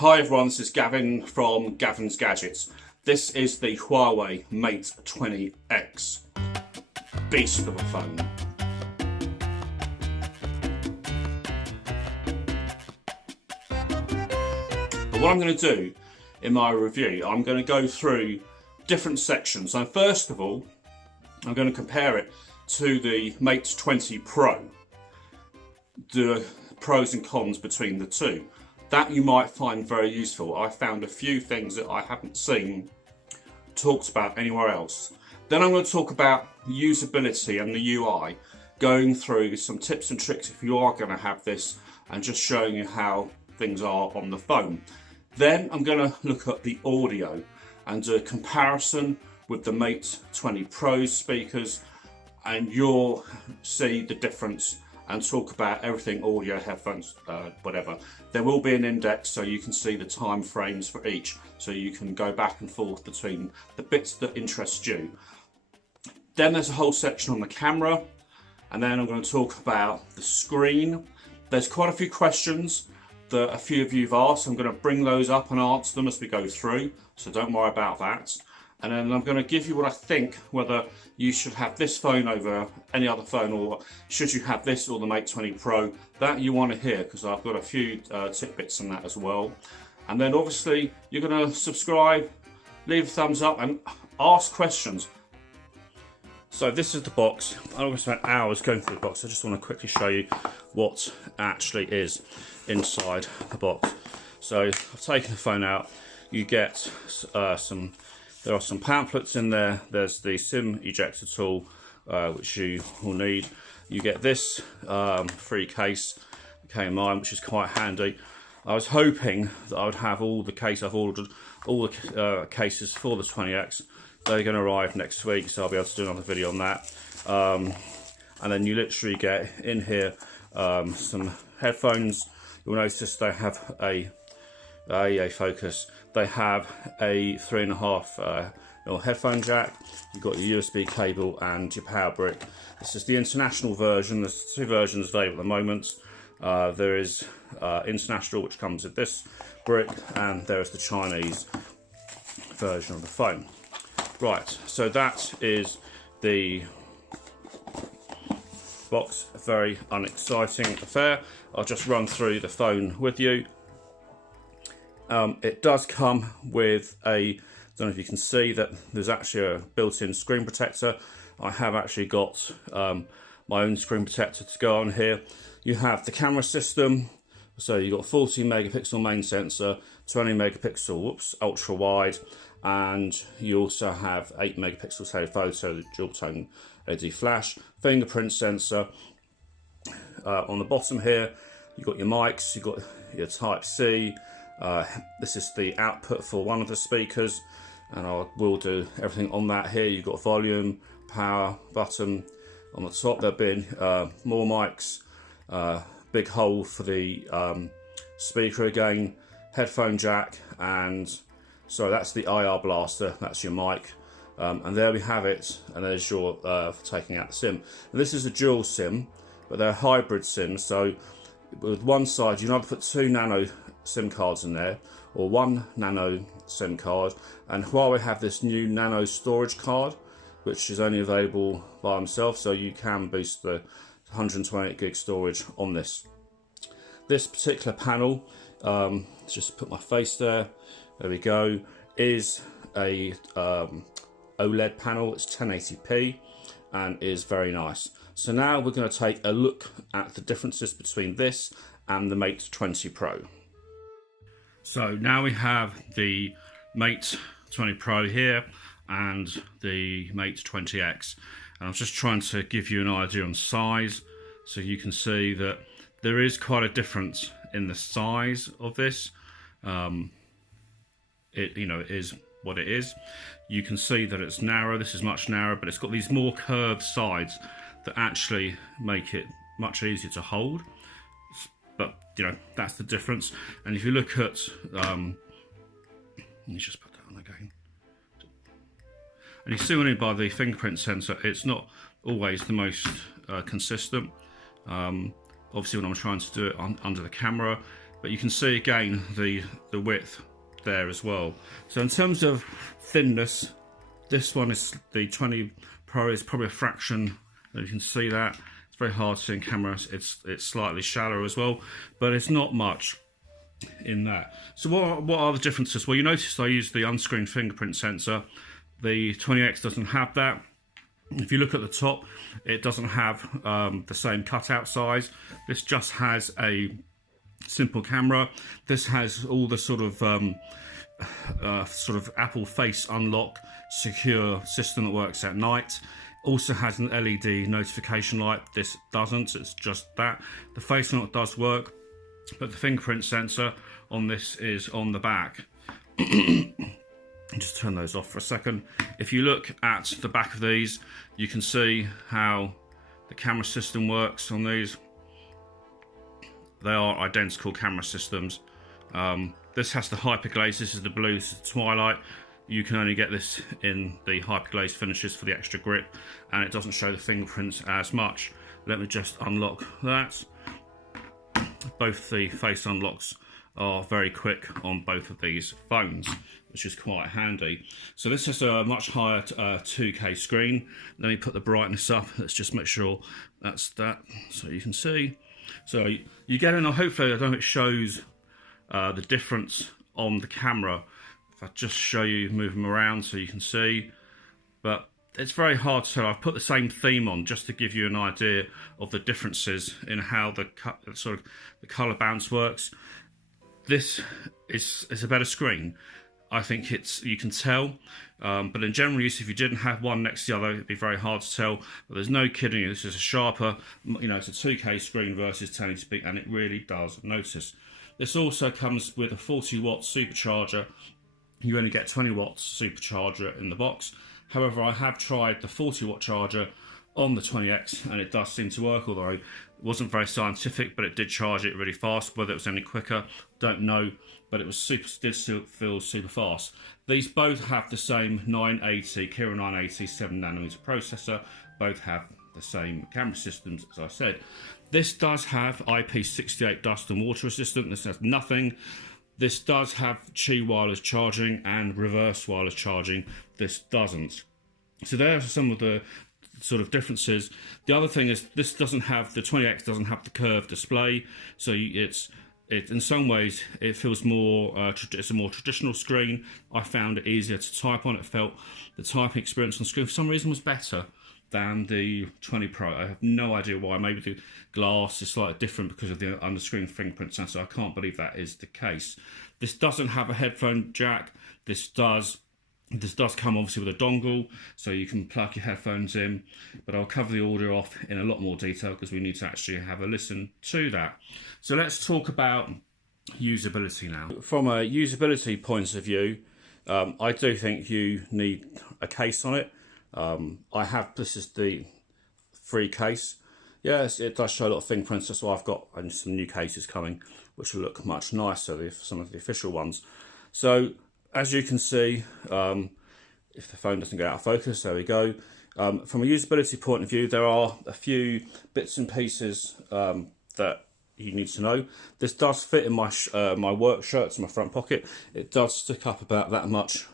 Hi everyone, this is Gavin from Gavin's Gadgets. This is the Huawei Mate 20X. Beast of a phone. But what I'm going to do in my review, I'm going to go through different sections. So first of all, I'm going to compare it to the Mate 20 Pro. The pros and cons between the two. That you might find very useful. I found a few things that I haven't seen talked about anywhere else. Then I'm going to talk about usability and the UI, going through some tips and tricks if you are going to have this and just showing you how things are on the phone. Then I'm going to look at the audio and do a comparison with the Mate 20 Pro speakers, and you'll see the difference and talk about everything audio, headphones, whatever. There will be an index so you can see the time frames for each, so you can go back and forth between the bits that interest you. Then there's a whole section on the camera, and then I'm going to talk about the screen. There's quite a few questions that a few of you have asked. I'm going to bring those up and answer them as we go through, so don't worry about that. And then I'm going to give you what I think, whether you should have this phone over any other phone, or should you have this or the Mate 20 Pro. That you want to hear, because I've got a few tidbits on that as well. And then obviously you're going to subscribe, leave a thumbs up and ask questions. So this is the box. I almost spent hours going through the box. I just want to quickly show you what actually is inside the box. So I've taken the phone out. You get there are some pamphlets in there. There's the SIM ejector tool, which you will need. You get this free case that came in mine, which is quite handy. I was hoping that I would have all the case I've ordered, all the cases for the 20X. They're going to arrive next week, so I'll be able to do another video on that. And then you literally get in here some headphones. You'll notice they have a focus. They have a 3.5 headphone jack. You've got your USB cable and your power brick. This is the international version. There's two versions available at the moment. There is international, which comes with this brick, and there is the Chinese version of the phone. Right, so that is the box. A very unexciting affair. I'll just run through the phone with you. It does come with I don't know if you can see that there's actually a built-in screen protector. I have actually got my own screen protector to go on here. You have the camera system, so you've got 40 megapixel main sensor, 20 megapixel ultra wide, and you also have 8 megapixel telephoto, dual tone LED flash, fingerprint sensor. On the bottom here, you've got your mics, you've got your Type C. This is the output for one of the speakers, and I will do everything on that here. You've got volume, power button on the top. There've been more mics, big hole for the speaker again, headphone jack, and so that's the IR blaster, that's your mic. And there we have it, and there's your for taking out the SIM. Now, this is a dual SIM, but they're hybrid SIMs, so with one side you can either put 2 nano SIM cards in there or 1 nano SIM card, and Huawei have this new nano storage card which is only available by themselves, so you can boost the 128 gig storage on this. This particular panel, just put my face there we go, is a OLED panel. It's 1080p and is very nice. So now we're going to take a look at the differences between this and the Mate 20 Pro. So now we have the Mate 20 Pro here and the Mate 20X. And I'm just trying to give you an idea on size, so you can see that there is quite a difference in the size of this. It is what it is. You can see that it's narrow. This is much narrower, but it's got these more curved sides that actually make it much easier to hold. But that's the difference. And if you look at let me just put that on again, and you see when by the fingerprint sensor, it's not always the most consistent. Obviously when I'm trying to do it under the camera, but you can see again the width there as well. So in terms of thinness, this one is the 20 Pro is probably a fraction. You can see that it's very hard to see in camera. It's slightly shallower as well, but it's not much in that. So what are the differences? Well, you notice I used the unscreened fingerprint sensor. The 20X doesn't have that. If you look at the top, it doesn't have the same cutout size. This just has a simple camera. This has all the sort of Apple Face Unlock secure system that works at night. Also has an LED notification light. This doesn't, it's just that. The Face Unlock does work, but the fingerprint sensor on this is on the back. Just turn those off for a second. If you look at the back of these, you can see how the camera system works on these. They are identical camera systems. This has the hyperglaze. This is the blue, this is the twilight. You can only get this in the hyperglaze finishes for the extra grip, and it doesn't show the fingerprints as much. Let me just unlock that. Both the face unlocks are very quick on both of these phones, which is quite handy. So this has a much higher 2K screen. Let me put the brightness up. Let's just make sure that's that, so you can see. So you get in, hopefully I don't know if it shows the difference on the camera. If I just show you, move them around so you can see, but it's very hard to tell. I've put the same theme on just to give you an idea of the differences in how the color bounce works. This is a better screen. I think you can tell, but in general use, if you didn't have one next to the other, it'd be very hard to tell. But there's no kidding you, this is a sharper, it's a 2K screen versus 1080p, and it really does notice. This also comes with a 40-watt supercharger. You only get 20 watts supercharger in the box. However, I have tried the 40-watt charger on the 20X, and it does seem to work, although it wasn't very scientific, but it did charge it really fast. Whether it was any quicker, don't know, but it was did still feel super fast. These both have the same 980 Kirin 980 7nm processor. Both have the same camera systems, as I said. This does have IP68 dust and water resistant. This has nothing. This does have Qi wireless charging and reverse wireless charging. This doesn't. So there are some of the sort of differences. The other thing is this doesn't have, the 20X doesn't have the curved display, so it in some ways it feels more it's a more traditional screen. I found it easier to type on. It felt the typing experience on the screen for some reason was better than the 20 Pro. I have no idea why. Maybe the glass is slightly different because of the under-screen fingerprint sensor. I can't believe that is the case. This doesn't have a headphone jack. This does come obviously with a dongle, so you can plug your headphones in, but I'll cover the audio off in a lot more detail because we need to actually have a listen to that. So let's talk about usability now. From a usability point of view, I do think you need a case on it. This is the free case. Yes, it does show a lot of fingerprints, so I've got some new cases coming, which will look much nicer than some of the official ones. So, as you can see, if the phone doesn't get out of focus, there we go. From a usability point of view, there are a few bits and pieces that you need to know. This does fit in my my work shirt to my front pocket. It does stick up about that much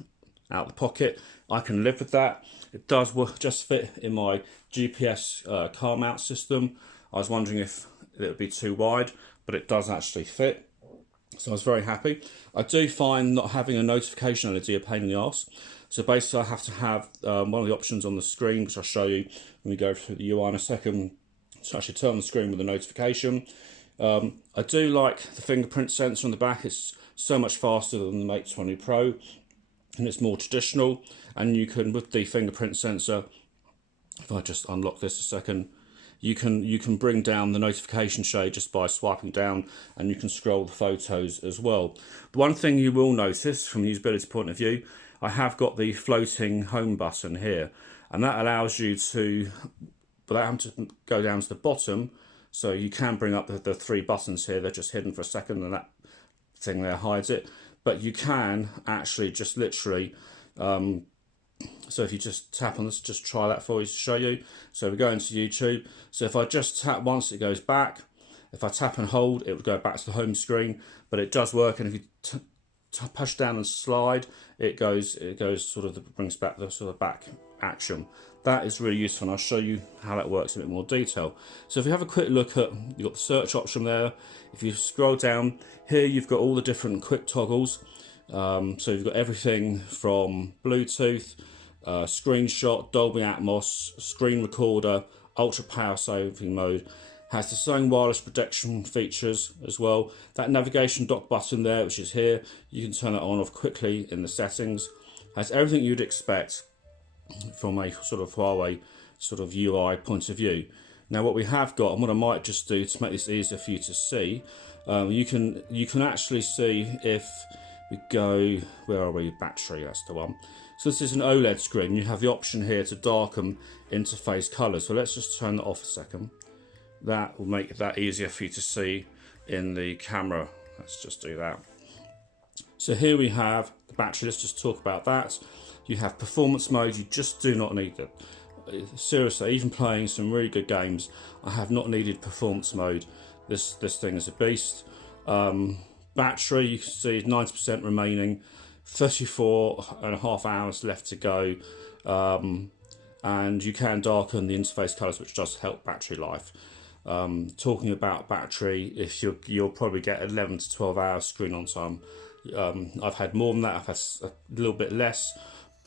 out the pocket. I can live with that. It does just fit in my GPS car mount system. I was wondering if it would be too wide, but it does actually fit. So I was very happy. I do find not having a notification LED a pain in the arse. So basically I have to have one of the options on the screen, which I'll show you when we go through the UI in a second, to actually turn on the screen with a notification. I do like the fingerprint sensor on the back. It's so much faster than the Mate 20 Pro, and it's more traditional. And you can, with the fingerprint sensor, if I just unlock this a second, you can bring down the notification shade just by swiping down, and you can scroll the photos as well. The one thing you will notice from a usability point of view, I have got the floating home button here, and that allows you to, without having to go down to the bottom, so you can bring up the three buttons here. They're just hidden for a second, and that thing there hides it. But you can actually just literally, so if you just tap on this, just try that for you to show you. So we go into YouTube. So if I just tap once, it goes back. If I tap and hold, it would go back to the home screen, but it does work. And if you push down and slide, it goes sort of, brings back the sort of back action. That is really useful, and I'll show you how that works in a bit more detail. So if you have a quick look at, you've got the search option there. If you scroll down here, you've got all the different quick toggles. So you've got everything from Bluetooth, screenshot, Dolby Atmos, screen recorder, ultra power saving mode. Has the same wireless protection features as well. That navigation dock button there, which is here, you can turn that on off quickly in the settings. Has everything you'd expect from a sort of Huawei sort of UI point of view. Now what we have got, and what I might just do to make this easier for you to see, you can actually see if we go, where are we, battery, that's the one. So this is an OLED screen. You have the option here to darken interface colours. So let's just turn that off a second. That will make that easier for you to see in the camera. Let's just do that. So here we have the battery. Let's just talk about that. You have performance mode. You just do not need it. Seriously, even playing some really good games, I have not needed performance mode. This thing is a beast. Battery, you can see 90% remaining, 34.5 hours left to go. And you can darken the interface colours, which does help battery life. Talking about battery, if you'll probably get 11 to 12 hours screen on time. I've had more than that. I've had a little bit less,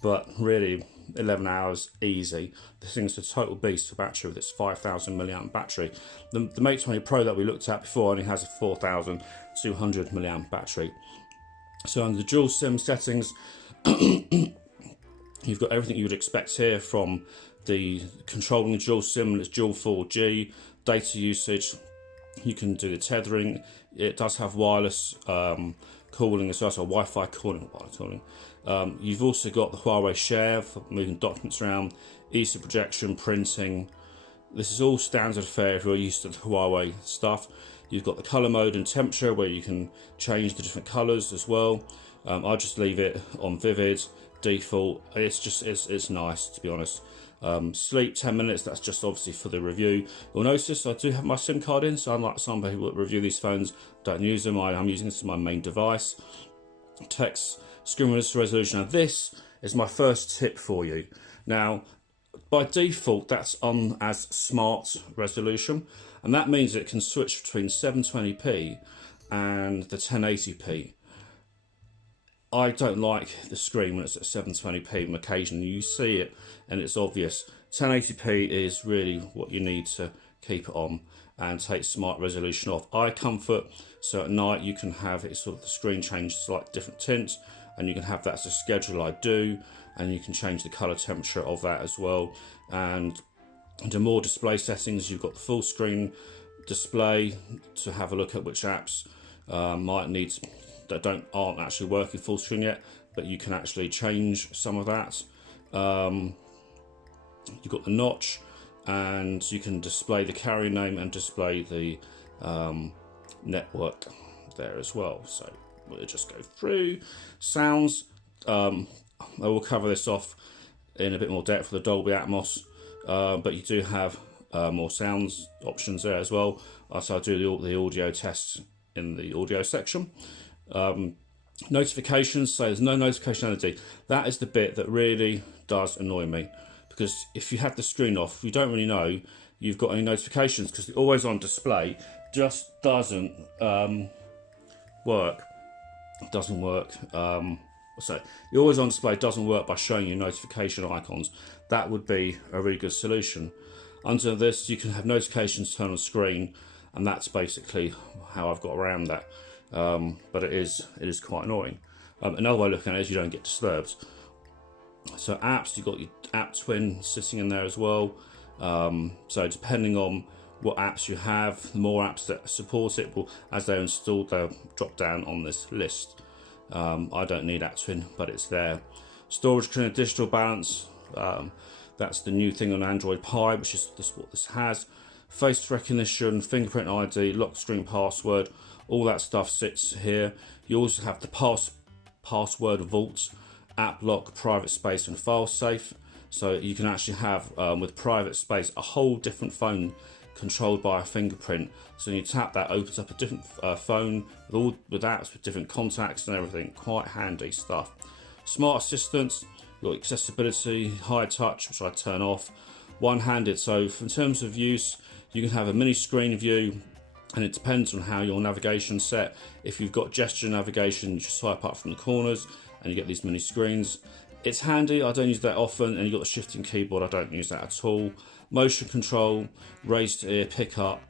but really 11 hours easy. This thing's a total beast for battery with its 5,000 milliamp battery. The Mate 20 Pro that we looked at before only has a 4,200 milliamp battery. So under the dual SIM settings, you've got everything you would expect here, from the controlling the dual SIM and its dual 4G, data usage. You can do the tethering. It does have wireless calling as well, so Wi-Fi calling, you've also got the Huawei Share for moving documents around, easy projection, printing. This is all standard fare if you're used to the Huawei stuff. You've got the color mode and temperature where you can change the different colors as well. I just leave it on vivid default. It's nice, to be honest. Sleep 10 minutes, that's just obviously for the review. You'll notice I do have my SIM card in, so unlike some people that review these phones, don't use them, I'm using this as my main device. Text screen resolution. Now this is my first tip for you. Now by default that's on as smart resolution, and that means it can switch between 720p and the 1080p. I don't like the screen when it's at 720p, and occasionally you see it and it's obvious. 1080p is really what you need to keep it on and take smart resolution off. Eye comfort, so at night you can have it sort of the screen change slightly different tints, and you can have that as a schedule I do, and you can change the color temperature of that as well. And under more display settings, you've got the full screen display to have a look at which apps might need that aren't actually working full screen yet, but you can actually change some of that. You've got the notch, and you can display the carrier name and display the network there as well. So we'll just go through sounds. I will cover this off in a bit more depth for the Dolby Atmos, but you do have more sounds options there as well. So I'll do the audio tests in the audio section. Notifications, so there's no notificationality. That is the bit that really does annoy me, because if you have the screen off, you don't really know you've got any notifications, because the always on display just doesn't work. It doesn't work. So the always on display doesn't work by showing you notification icons. That would be a really good solution. Under this, you can have notifications turn on screen, and that's basically how I've got around that. But it is quite annoying. Another way of looking at it is you don't get disturbed. So apps, you've got your app twin sitting in there as well. So depending on what apps you have, the more apps that support it, will, as they're installed, they'll drop down on this list. I don't need app twin, but it's there. Storage and digital balance, that's the new thing on Android Pie, which is what this has. Face recognition, fingerprint ID, lock screen password, all that stuff sits here. You also have the password vault, app lock, private space and file safe. So you can actually have, with private space, a whole different phone controlled by a fingerprint. So when you tap that, opens up a different phone with apps with different contacts and everything. Quite handy stuff. Smart assistants, you've got accessibility, high touch, which I turn off. One-handed, so in terms of use, you can have a mini screen view, and it depends on how your navigation's set. If you've got gesture navigation, you just swipe up from the corners and you get these mini screens. It's handy, I don't use that often, and you've got the shifting keyboard, I don't use that at all. Motion control, raised ear pickup,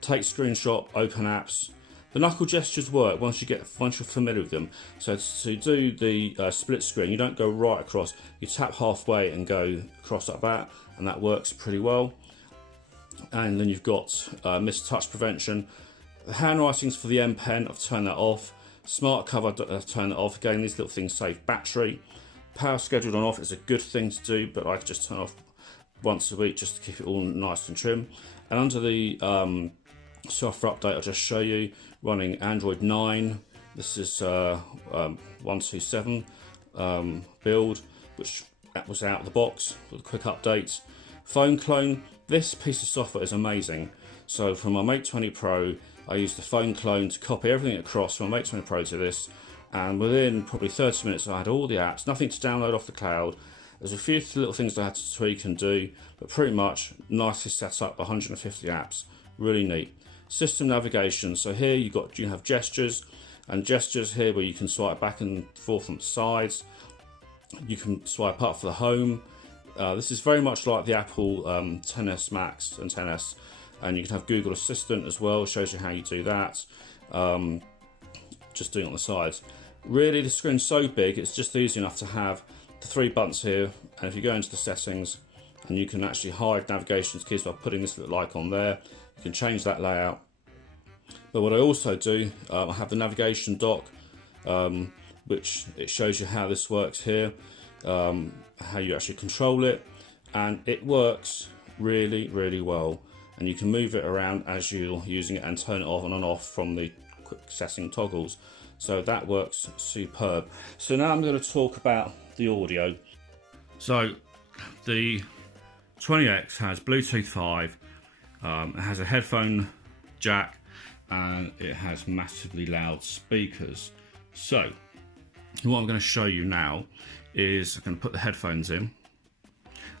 take screenshot, open apps. The knuckle gestures work once you're familiar with them. So to do the split screen, you don't go right across, you tap halfway and go across like that, and that works pretty well. And then you've got missed touch prevention. The handwritings for the M Pen, I've turned that off. Smart cover, I've turned that off. Again, these little things save battery. Power scheduled on off is a good thing to do, but I just turn off once a week just to keep it all nice and trim. And under the software update, I'll just show you running Android 9. This is 127 build, which was out of the box with a quick update. Phone clone, this piece of software is amazing. So from my Mate 20 Pro, I used the phone clone to copy everything across from my Mate 20 Pro to this, and within probably 30 minutes I had all the apps, nothing to download off the cloud. There's a few little things I had to tweak and do, but pretty much nicely set up, 150 apps, really neat. System navigation, so here you have gestures, and gestures here where you can swipe back and forth on the sides. You can swipe up for the home. This is very much like the Apple XS Max and XS, and you can have Google Assistant as well, shows you how you do that. Just doing it on the sides. Really, the screen's so big, it's just easy enough to have the 3 buttons here, and if you go into the settings, and you can actually hide navigation keys by putting this little icon there, you can change that layout. But what I also do, I have the navigation dock, which it shows you how this works here, how you actually control it, and it works really, really well. And you can move it around as you're using it and turn it on and off from the quick setting toggles. So that works superb. So now I'm going to talk about the audio. So the 20X has Bluetooth 5, it has a headphone jack, and it has massively loud speakers. So what I'm going to show you now is I'm going to put the headphones in.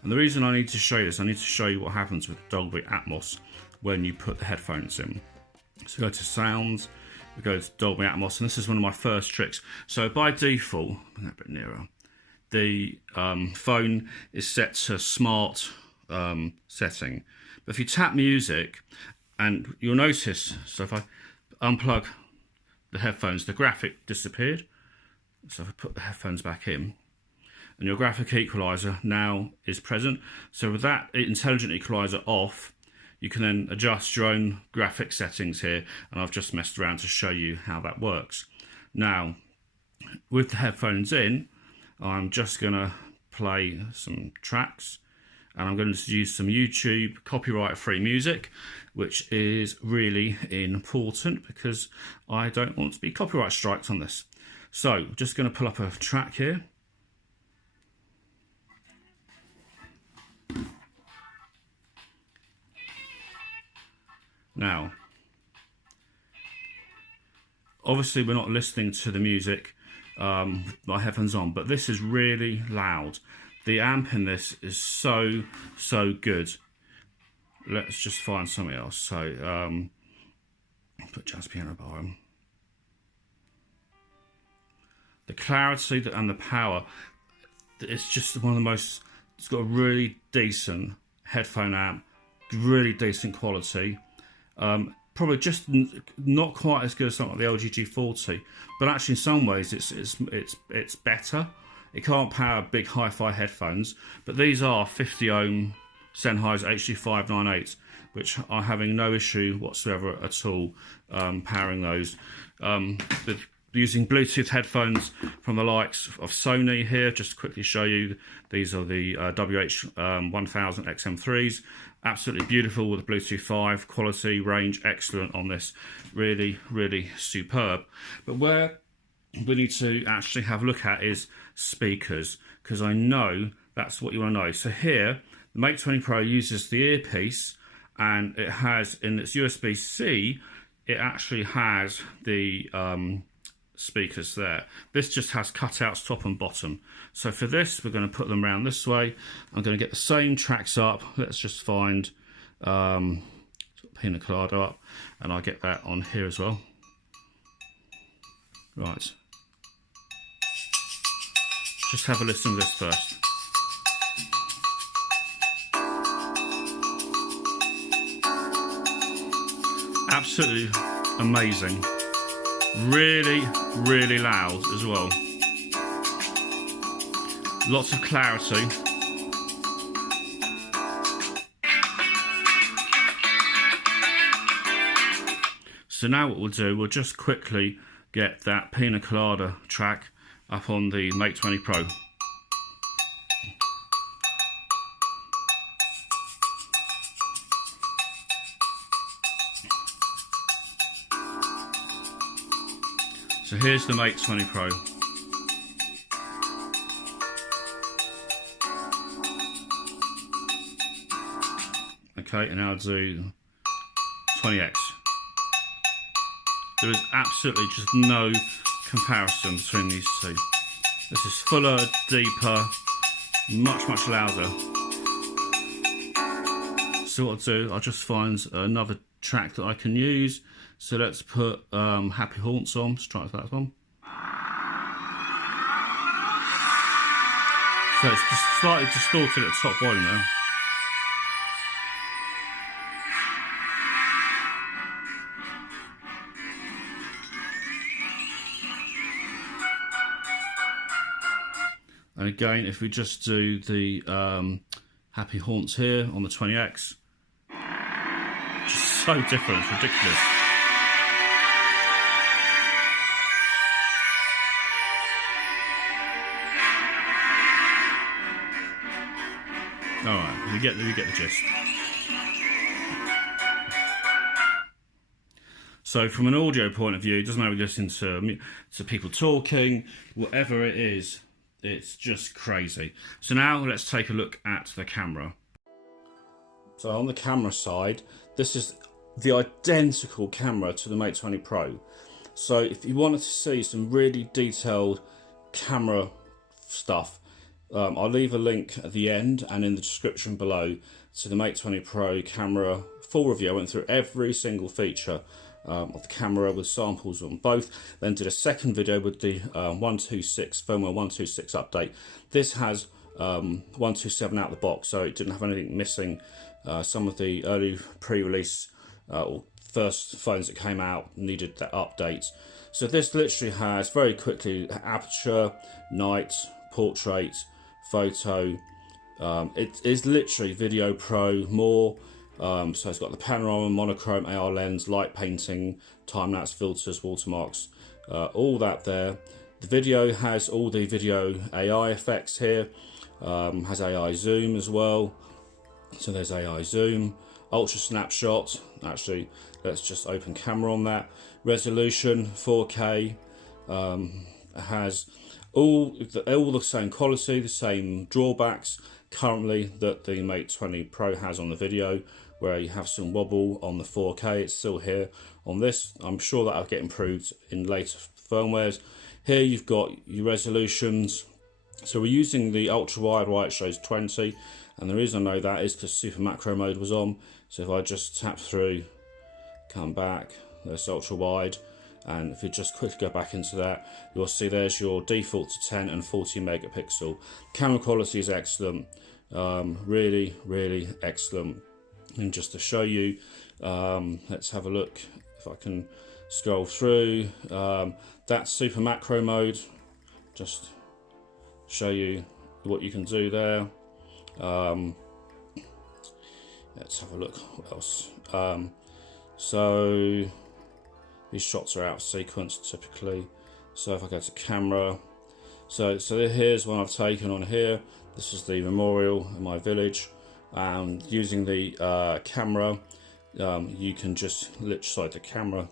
And the reason I need to show you this, I need to show you what happens with Dolby Atmos when you put the headphones in. So go to sounds, we go to Dolby Atmos, and this is one of my first tricks. So by default, bring that a bit nearer, the phone is set to smart setting. But if you tap music, and you'll notice, so if I unplug the headphones, the graphic disappeared. So if I put the headphones back in, and your graphic equalizer now is present. So with that intelligent equalizer off, you can then adjust your own graphic settings here, and I've just messed around to show you how that works. Now, with the headphones in, I'm just gonna play some tracks, and I'm going to use some YouTube copyright-free music, which is really important because I don't want to be copyright strikes on this. So, just going to pull up a track here. Now, obviously we're not listening to the music with my headphones on, but this is really loud. The amp in this is so good. Let's just find something else. So, put jazz piano bar on. The clarity and the power, it's just one of the most, it's got a really decent headphone amp, really decent quality. Probably just not quite as good as something like the LG G40, but actually in some ways it's better. It can't power big hi-fi headphones, but these are 50 ohm Sennheiser HD598s, which are having no issue whatsoever at all powering those. With using Bluetooth headphones from the likes of Sony here, just to quickly show you, these are the WH1000 XM3s. Absolutely beautiful with Bluetooth 5, quality, range, excellent on this. Really, really superb. But where we need to actually have a look at is speakers, because I know that's what you want to know. So here, the Mate 20 Pro uses the earpiece and it has, in its USB-C, it actually has the speakers there. This just has cutouts top and bottom. So for this, we're going to put them around this way. I'm going to get the same tracks up. Let's just find Pina Colada up, and I'll get that on here as well. Right. Just have a listen to this first. Absolutely amazing. Really, really loud as well. Lots of clarity. So now what we'll do, we'll just quickly get that Pina Colada track up on the Mate 20 Pro. So here's the Mate 20 Pro. Okay, and now I'll do 20X. There is absolutely just no comparison between these two. This is fuller, deeper, much louder. So what I'll do, I'll just find another track that I can use. So let's put Happy Haunts on. Let's try that one. So it's just slightly distorted at top volume now. And again, if we just do the Happy Haunts here on the 20X, just so different, it's ridiculous. Alright, we get the gist. So from an audio point of view, it doesn't matter if you listen to people talking, whatever it is, it's just crazy. So now let's take a look at the camera. So on the camera side, this is the identical camera to the Mate 20 Pro. So if you wanted to see some really detailed camera stuff, I'll leave a link at the end and in the description below to the Mate 20 Pro camera full review. I went through every single feature of the camera with samples on both, then did a second video with the 126 firmware 126 update. This has 127 out of the box, so it didn't have anything missing. Some of the early pre-release or first phones that came out needed that update. So this literally has very quickly aperture, night, portrait, photo. It is literally Video Pro more. So it's got the panorama, monochrome, AR lens, light painting, time-lapse filters, watermarks, all that there. The video has all the video AI effects here, has AI zoom as well. So there's AI zoom, ultra snapshot. Actually, let's just open camera on that. Resolution 4K, has all the same quality, the same drawbacks currently that the Mate 20 Pro has on the video, where you have some wobble on the 4K. It's still here on this. I'm sure that'll get improved in later firmwares. Here you've got your resolutions. So we're using the ultra wide, why it shows 20, and the reason I know that is because super macro mode was on. So if I just tap through, come back, there's ultra wide, and if you just quickly go back into that, you'll see there's your default to 10 and 40 megapixel. Camera quality is excellent, really excellent. And just to show you, let's have a look if I can scroll through. That's super macro mode, just show you what you can do there. Let's have a look what else. So these shots are out of sequence typically. So if I go to camera, so here's one I've taken on here. This is the memorial in my village. Using the camera, you can just literally the camera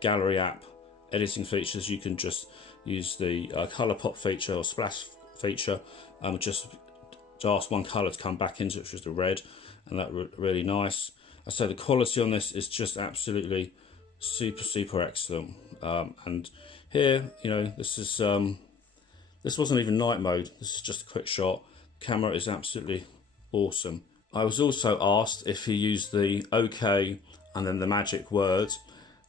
gallery app editing features. You can just use the color pop feature or splash feature, just ask one color to come back into it, which is the red, and that really nice. I say the quality on this is just absolutely super excellent. And here, you know, this wasn't even night mode. This is just a quick shot. Camera is absolutely awesome. I was also asked if you use the OK and then the magic word,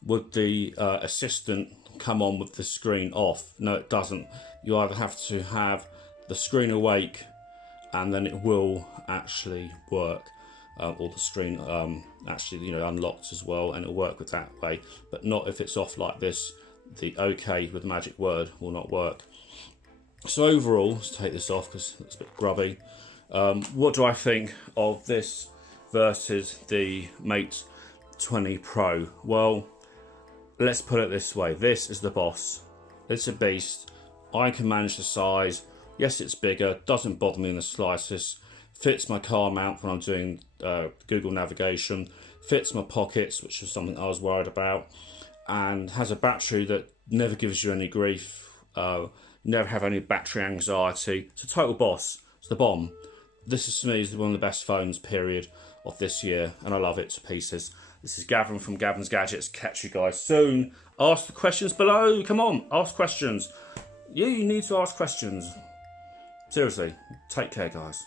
would the assistant come on with the screen off? No, it doesn't. You either have to have the screen awake and then it will actually work, or the screen actually, you know, unlocked as well, and it'll work with that way, but not if it's off like this. The OK with the magic word will not work. So overall, let's take this off because it's a bit grubby. What do I think of this versus the Mate 20 Pro? Well, let's put it this way. This is the boss. It's a beast. I can manage the size. Yes, it's bigger. Doesn't bother me in the slightest. Fits my car mount when I'm doing Google navigation. Fits my pockets, which is something I was worried about. And has a battery that never gives you any grief. Never have any battery anxiety. It's a total boss. It's the bomb. This is, to me, is one of the best phones, period, of this year, and I love it to pieces. This is Gavin from Gavin's Gadgets. Catch you guys soon. Ask the questions below. Come on, ask questions. You need to ask questions. Seriously, take care, guys.